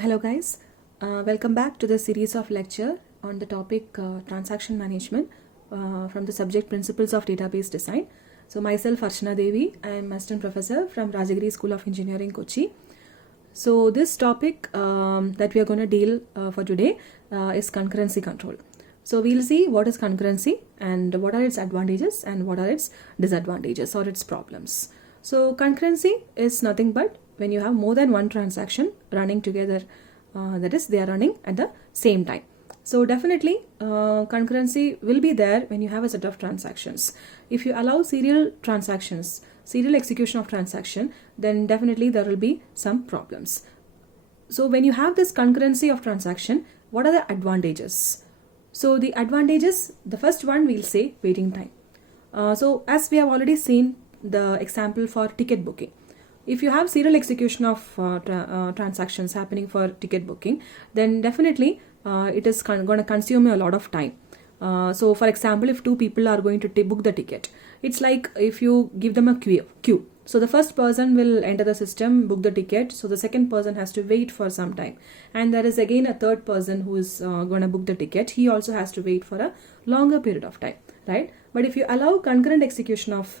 Hello guys, welcome back to the series of lecture on the topic transaction management from the subject principles of database design. So myself Archana Devi, I am assistant professor from Rajagiri School of Engineering, Kochi. So this topic that we are going to deal for today is concurrency control. So we'll see what is concurrency and what are its advantages and what are its disadvantages or its problems. So concurrency is nothing but when you have more than one transaction running together, that is they are running at the same time. So definitely concurrency will be there when you have a set of transactions. If you allow serial transactions, serial execution of transaction, then definitely there will be some problems. So when you have this concurrency of transaction, what are the advantages? So the advantages, the first one we'll say waiting time. So as we have already seen the example for ticket booking, if you have serial execution of transactions happening for ticket booking, then definitely it is going to consume a lot of time. So for example, if two people are going to book the ticket, it's like if you give them a queue. So the first person will enter the system, book the ticket. So the second person has to wait for some time. And there is again a third person who is going to book the ticket. He also has to wait for a longer period of time, right? But if you allow concurrent execution of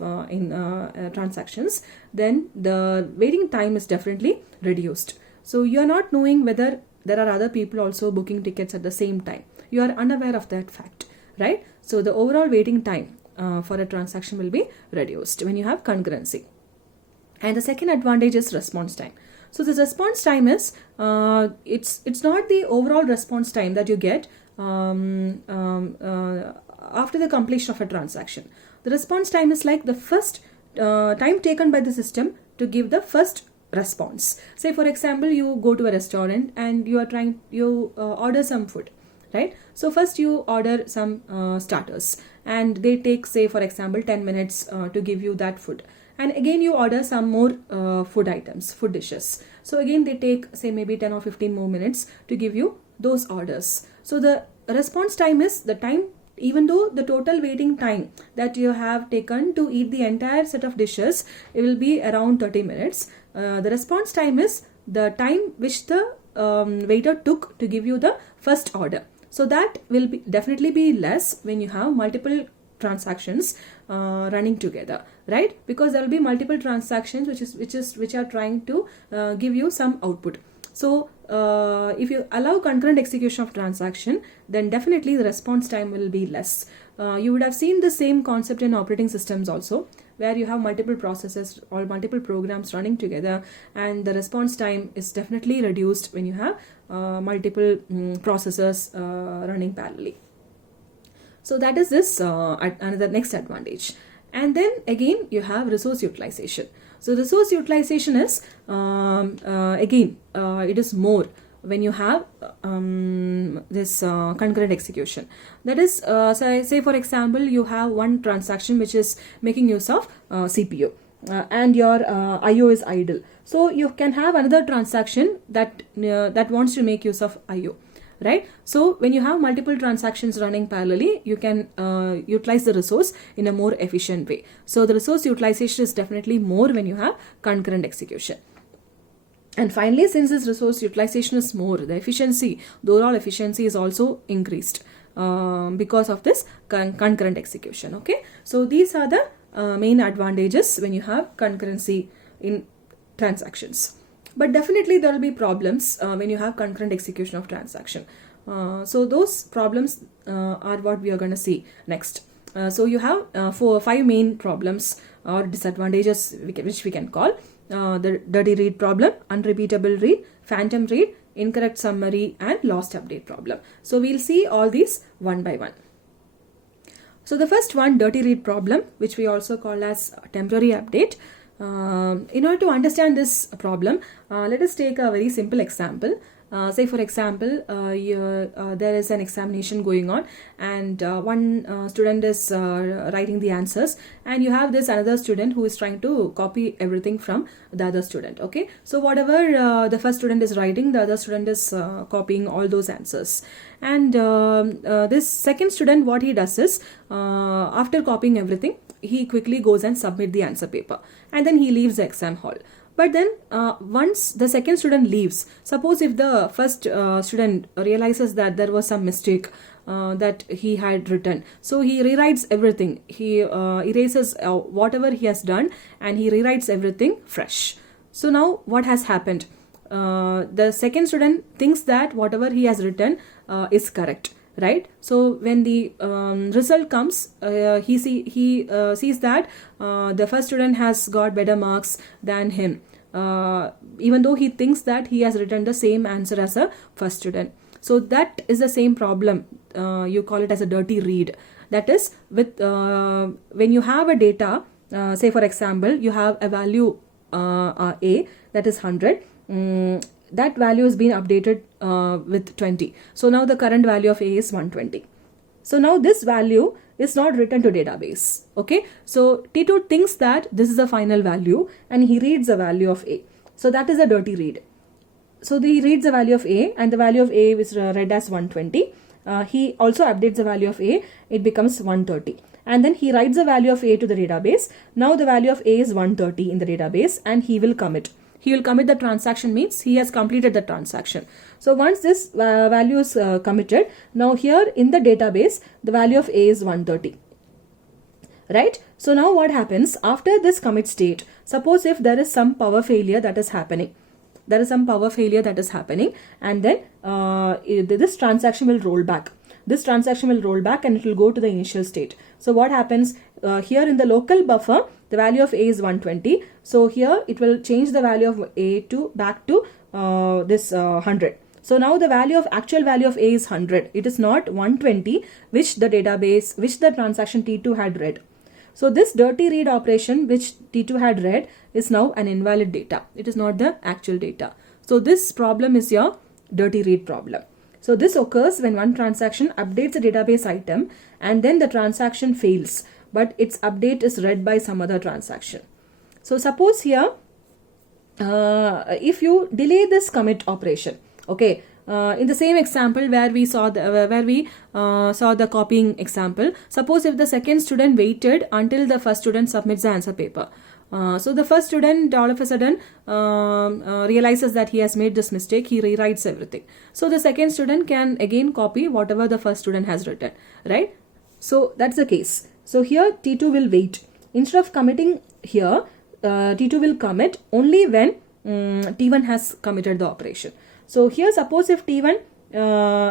transactions, then the waiting time is definitely reduced. So you are not knowing whether there are other people also booking tickets at the same time. You are unaware of that fact, right? So the overall waiting time for a transaction will be reduced when you have concurrency. And the second advantage is response time. So the response time is it's not the overall response time that you get after the completion of a transaction. The response time is like the first time taken by the system to give the first response. Say for example, you go to a restaurant and you order some food, right? So first you order some starters and they take, say for example, 10 minutes to give you that food. And again you order some more food dishes. So again they take, say maybe 10 or 15 more minutes to give you those orders. So the response time is the time, even though the total waiting time that you have taken to eat the entire set of dishes, it will be around 30 minutes. The response time is the time which the waiter took to give you the first order. So that will definitely be less when you have multiple transactions running together, right? Because there will be multiple transactions which are trying to give you some output. So if you allow concurrent execution of transaction, then definitely the response time will be less. You would have seen the same concept in operating systems also, where you have multiple processes or multiple programs running together, and the response time is definitely reduced when you have multiple processes running parallelly. So that is this another next advantage. And then again you have resource utilization. So resource utilization is it is more when you have this concurrent execution. That is, say for example, you have one transaction which is making use of CPU and your IO is idle. So you can have another transaction that wants to make use of IO. Right? So when you have multiple transactions running parallelly, you can utilize the resource in a more efficient way. So the resource utilization is definitely more when you have concurrent execution. And finally, since this resource utilization is more, the overall efficiency is also increased because of this concurrent execution. Okay, so these are the main advantages when you have concurrency in transactions. But definitely there will be problems when you have concurrent execution of transaction. So those problems are what we are going to see next. So you have 5 main problems or disadvantages which we can call. The dirty read problem, unrepeatable read, phantom read, incorrect summary, and lost update problem. So we'll see all these one by one. So the first one, dirty read problem, which we also call as temporary update. In order to understand this problem, let us take a very simple example. Say for example, there is an examination going on and one student is writing the answers, and you have this another student who is trying to copy everything from the other student. Okay, so whatever the first student is writing, the other student is copying all those answers. And this second student, what he does is, after copying everything, he quickly goes and submit the answer paper, and then he leaves the exam hall. But then once the second student leaves, suppose if the first student realizes that there was some mistake that he had written, so he rewrites everything. He erases whatever he has done and he rewrites everything fresh. So now what has happened? The second student thinks that whatever he has written is correct, right? So when the result comes, he sees that the first student has got better marks than him, even though he thinks that he has written the same answer as a first student. So that is the same problem. You call it as a dirty read. That is, with when you have a data, say for example, you have a value a, that is 100. That value has been updated with 20. So now the current value of a is 120. So now this value is not written to database. Okay, so T2 thinks that this is the final value and he reads the value of a. So that is a dirty read. So he reads the value of a, and the value of a is read as 120. He also updates the value of a, it becomes 130. And then he writes the value of a to the database. Now the value of a is 130 in the database, and he will commit. He will commit the transaction, means he has completed the transaction. So once this value is committed, now here in the database, the value of a is 130. Right? So now what happens after this commit state? Suppose if there is some power failure that is happening. There is some power failure that is happening, and then this transaction will roll back. This transaction will roll back and it will go to the initial state. So what happens here in the local buffer, the value of a is 120. So here it will change the value of a to back to this 100. So now the value of actual value of a is 100. It is not 120, which the database, which the transaction T2 had read. So this dirty read operation which T2 had read is now an invalid data. It is not the actual data. So this problem is your dirty read problem. So this occurs when one transaction updates a database item and then the transaction fails, but its update is read by some other transaction. So suppose here, if you delay this commit operation, okay, in the same example where we saw the copying example, suppose if the second student waited until the first student submits the answer paper. So the first student all of a sudden realizes that he has made this mistake. He rewrites everything. So the second student can again copy whatever the first student has written, right? So that's the case. So here T2 will wait. Instead of committing here, T2 will commit only when T1 has committed the operation. So here suppose if T1,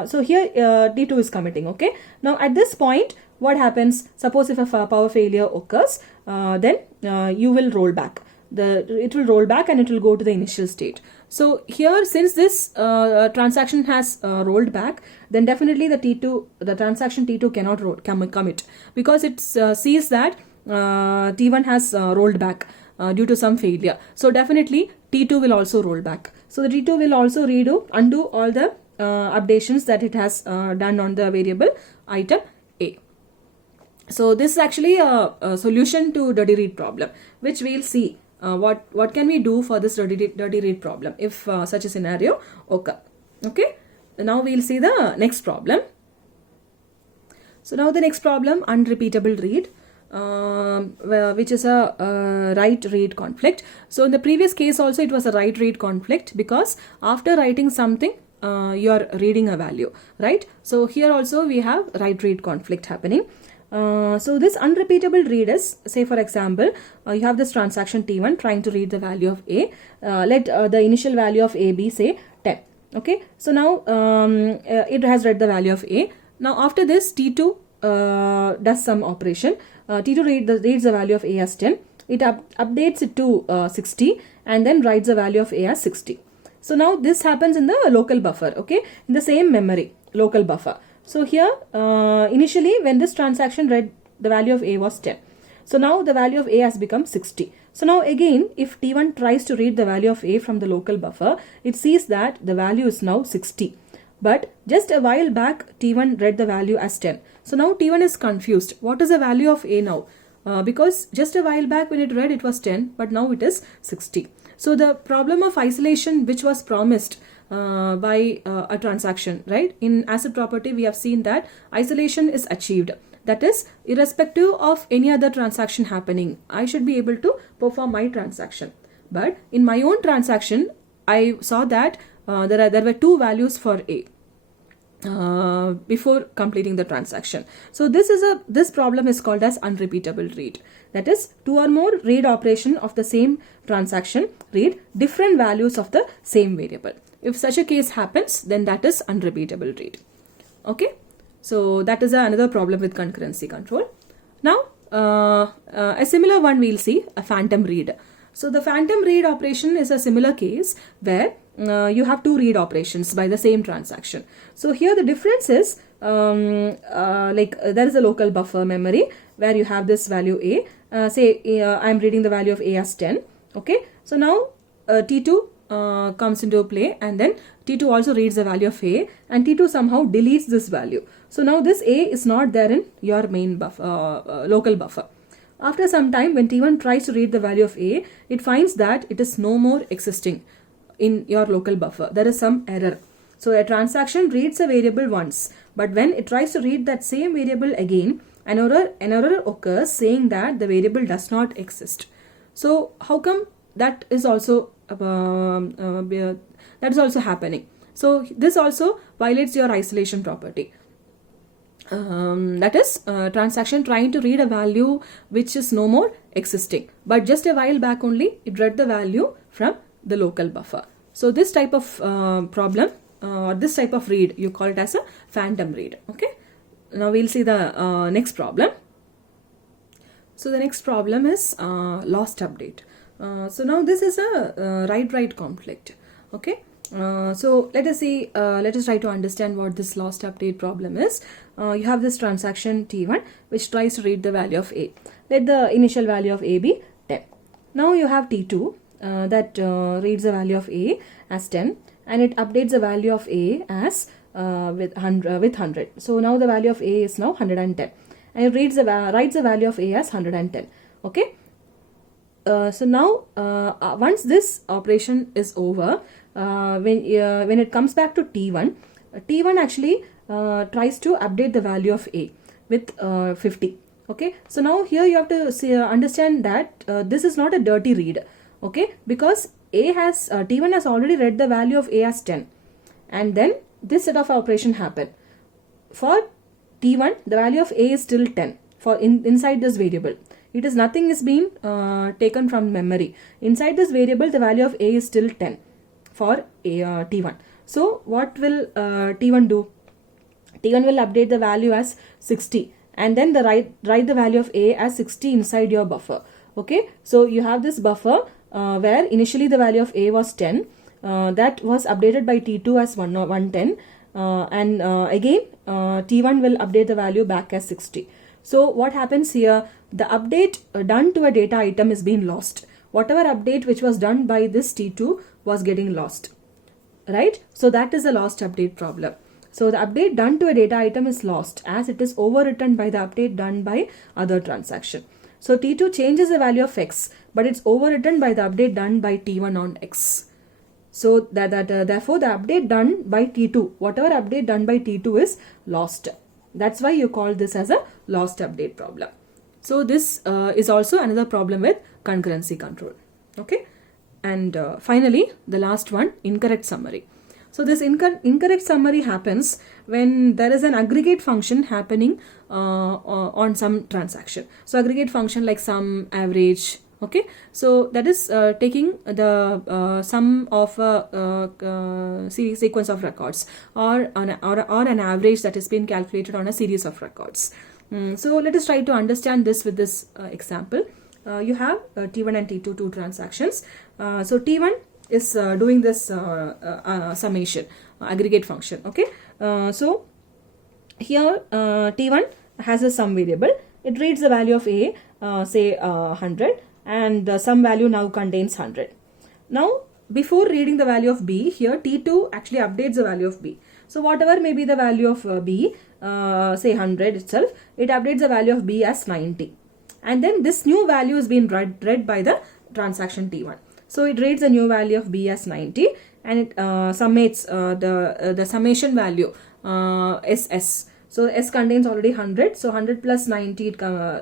so here T2 is committing, okay. Now at this point what happens, suppose if a power failure occurs, then you will roll back. It will roll back and it will go to the initial state. So here since this transaction has rolled back, then definitely the transaction T2 cannot commit, because it sees that T1 has rolled back due to some failure. So definitely T2 will also roll back. So the T2 will also undo all the updations that it has done on the variable item A. So this is actually a solution to dirty read problem, which we'll see what can we do for this dirty read problem if such a scenario occur. Okay, now we'll see the next problem. So now the next problem, unrepeatable read, which is a write-read conflict. So in the previous case also it was a write-read conflict, because after writing something you are reading a value, right? So here also we have write-read conflict happening. So this unrepeatable read is, say for example, you have this transaction T1 trying to read the value of A. Let the initial value of A be say 10. Okay, so now it has read the value of A. Now after this T2 does some operation. T2 reads the value of A as 10. It updates it to 60 and then writes the value of A as 60. So now this happens in the local buffer, okay, in the same memory, local buffer. So here initially when this transaction read the value of A was 10. So now the value of A has become 60. So now again if T1 tries to read the value of A from the local buffer, it sees that the value is now 60. But just a while back T1 read the value as 10. So now T1 is confused. What is the value of A now? Because just a while back when it read it was 10, but now it is 60. So the problem of isolation which was promised by a transaction, right? In ACID property we have seen that isolation is achieved. That is, irrespective of any other transaction happening, I should be able to perform my transaction. But in my own transaction, I saw that there were two values for A before completing the transaction. So this problem is called as unrepeatable read. That is, two or more read operation of the same transaction read different values of the same variable. If such a case happens, then that is unrepeatable read. Okay, so that is another problem with concurrency control. Now a similar one we'll see, a phantom read. So the phantom read operation is a similar case where you have two read operations by the same transaction. So here the difference is there is a local buffer memory where you have this value A. Say I'm reading the value of A as 10. Okay, so now T2 comes into play, and then T2 also reads the value of A, and T2 somehow deletes this value. So now this A is not there in your main buffer, local buffer. After some time, when T1 tries to read the value of A, it finds that it is no more existing in your local buffer. There is some error. So a transaction reads a variable once, but when it tries to read that same variable again, an error occurs saying that the variable does not exist. So how come that is also happening? So this also violates your isolation property. That is, transaction trying to read a value which is no more existing, but just a while back only it read the value from the local buffer. So this type of problem or this type of read, you call it as a phantom read. Okay, now we'll see the next problem. So the next problem is lost update. So now this is a write-write conflict. Okay, so let us see, let us try to understand what this lost update problem is. You have this transaction T1 which tries to read the value of A. Let the initial value of A be 10. Now you have T2 that reads the value of A as 10, and it updates the value of A as with 100. So now the value of A is now 110, and it writes the value of A as 110. Okay. So now once this operation is over, when it comes back to T1, T1 actually tries to update the value of A with 50. Okay, so now here you have to understand that this is not a dirty read. Okay, because T1 has already read the value of A as 10, and then this set of operation happened. For T1, the value of A is still 10 for inside this variable. It is nothing is being taken from memory. Inside this variable, the value of A is still 10 for T1. So what will T1 do? T1 will update the value as 60, and then write the value of A as 60 inside your buffer. Okay, so you have this buffer where initially the value of A was 10, that was updated by T2 as 110, and again T1 will update the value back as 60. So what happens here? The update done to a data item is being lost. Whatever update which was done by this T2 was getting lost, right? So that is a lost update problem. So the update done to a data item is lost as it is overwritten by the update done by other transaction. So T2 changes the value of X, but it's overwritten by the update done by T1 on X. So therefore the update done by T2, whatever update done by T2 is lost. That's why you call this as a lost update problem. So this is also another problem with concurrency control. Okay, and finally the last one, incorrect summary. So this incorrect summary happens when there is an aggregate function happening on some transaction. So aggregate function like sum, average. Okay, so that is taking the sum of a sequence of records or an average that has been calculated on a series of records. So let us try to understand this with this example. You have T1 and T2, two transactions. So T1 is doing this summation aggregate function. Okay, so here T1 has a sum variable. It reads the value of A, say 100, and the sum value now contains 100. Now before reading the value of B, here T2 actually updates the value of B. So whatever may be the value of B, say 100 itself, it updates the value of B as 90. And then this new value is being read by the transaction T1. So it reads the new value of B as 90, and it summates the summation value S. So S contains already 100. So 100 plus 90,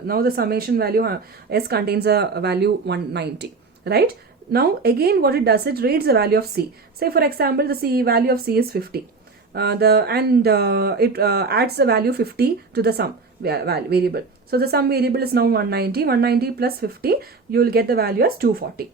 now the summation value S contains a value 190, right? Now again what it does, it reads the value of C. Say for example the C value of C is 50. It adds the value 50 to the sum variable. So the sum variable is now 190. 190 plus 50, you will get the value as 240.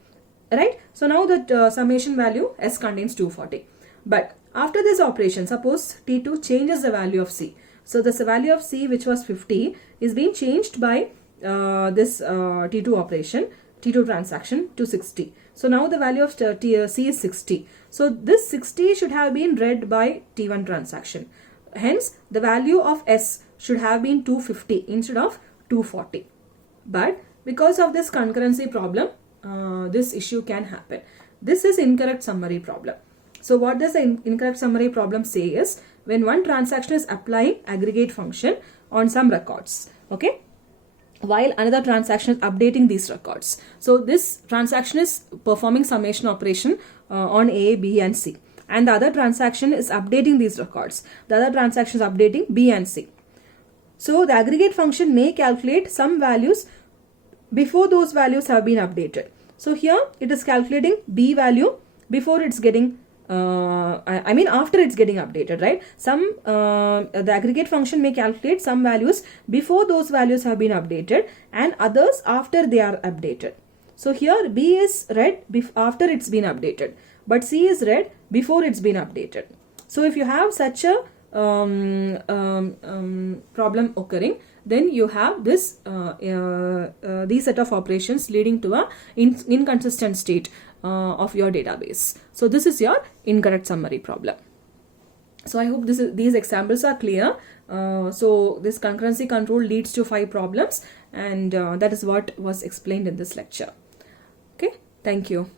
Right? So now the summation value S contains 240. But after this operation, suppose T2 changes the value of C. So this value of C, which was 50, is being changed by this T2 operation, T2 transaction to 60. So now the value of C is 60. So this 60 should have been read by T1 transaction. Hence, the value of S should have been 250 instead of 240. But because of this concurrency problem, this issue can happen. This is incorrect summary problem. So what does the incorrect summary problem say is, when one transaction is applying aggregate function on some records, okay, while another transaction is updating these records. So this transaction is performing summation operation on A, B and C, and the other transaction is updating these records. The other transaction is updating B and C. So the aggregate function may calculate some values before those values have been updated. So here it is calculating B value before it's getting after it's getting updated, right? The aggregate function may calculate some values before those values have been updated and others after they are updated. So here B is read after it's been updated, but C is read before it's been updated. So if you have such a problem occurring, then you have this these set of operations leading to a inconsistent state of your database. So this is your incorrect summary problem. So I hope these examples are clear. So this concurrency control leads to 5 problems, and that is what was explained in this lecture. Okay, thank you.